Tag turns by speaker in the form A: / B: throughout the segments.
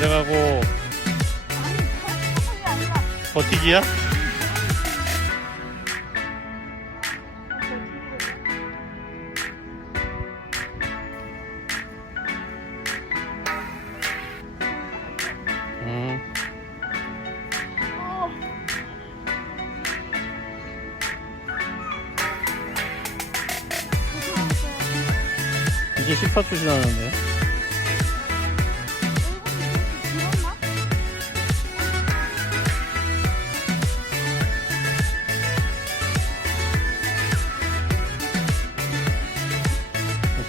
A: 내려가고. 버티기야? 이제 14초 지나는데?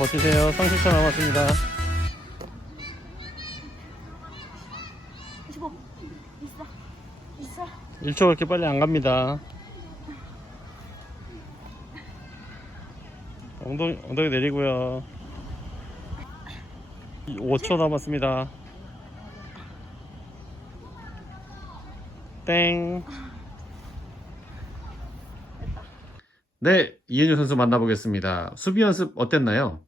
A: 버티세요. 30초 남았습니다.
B: 25 있어 있어
A: 1초 그렇게 빨리 안 갑니다. 엉덩이, 엉덩이 내리고요. 5초 남았습니다. 땡. 네, 이현유 선수 만나보겠습니다. 수비 연습 어땠나요?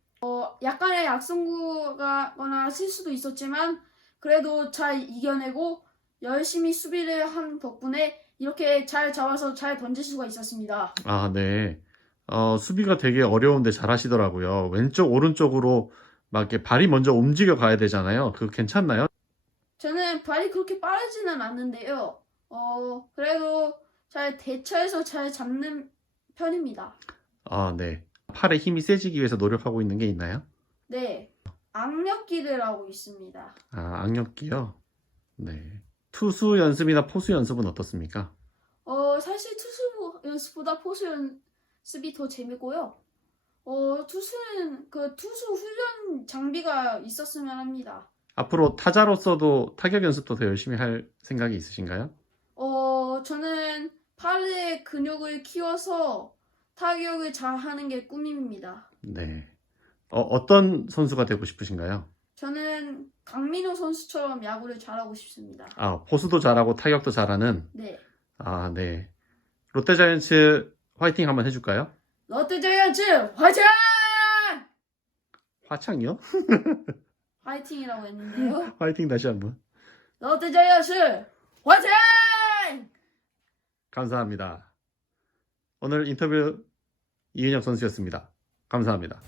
B: 약간의 약승구가거나 실수도 있었지만 그래도 잘 이겨내고 열심히 수비를 한 덕분에 이렇게 잘 잡아서 잘 던질 수가 있었습니다.
A: 아, 네. 어, 수비가 되게 어려운데 잘 하시더라고요. 왼쪽, 오른쪽으로 막 이렇게 발이 먼저 움직여 가야 되잖아요. 그거 괜찮나요?
B: 저는 발이 그렇게 빠르지는 않는데요. 어, 그래도 잘 대처해서 잘 잡는 편입니다.
A: 아, 네. 팔에 힘이 세지기 위해서 노력하고 있는 게 있나요?
B: 네. 악력기를 하고 있습니다.
A: 아, 악력기요? 네. 투수 연습이나 포수 연습은 어떻습니까?
B: 어, 사실 투수 연습보다 포수 연습이 더 재밌고요. 어, 투수는 그 투수 훈련 장비가 있었으면 합니다.
A: 앞으로 타자로서도 타격 연습도 더 열심히 할 생각이 있으신가요?
B: 어, 저는 팔의 근육을 키워서 타격을 잘 하는 게 꿈입니다.
A: 네. 어, 어떤 선수가 되고 싶으신가요?
B: 저는 강민호 선수처럼 야구를 잘하고 싶습니다.
A: 아, 포수도 잘하고 타격도 잘하는,
B: 네.
A: 아, 네. 롯데자이언츠 화이팅 한번 해줄까요?
B: 롯데자이언츠 화이팅!
A: 화창이요?
B: 화이팅이라고 했는데요.
A: 화이팅 다시 한번.
B: 롯데자이언츠 화이팅!
A: 감사합니다. 오늘 인터뷰 이은혁 선수였습니다. 감사합니다.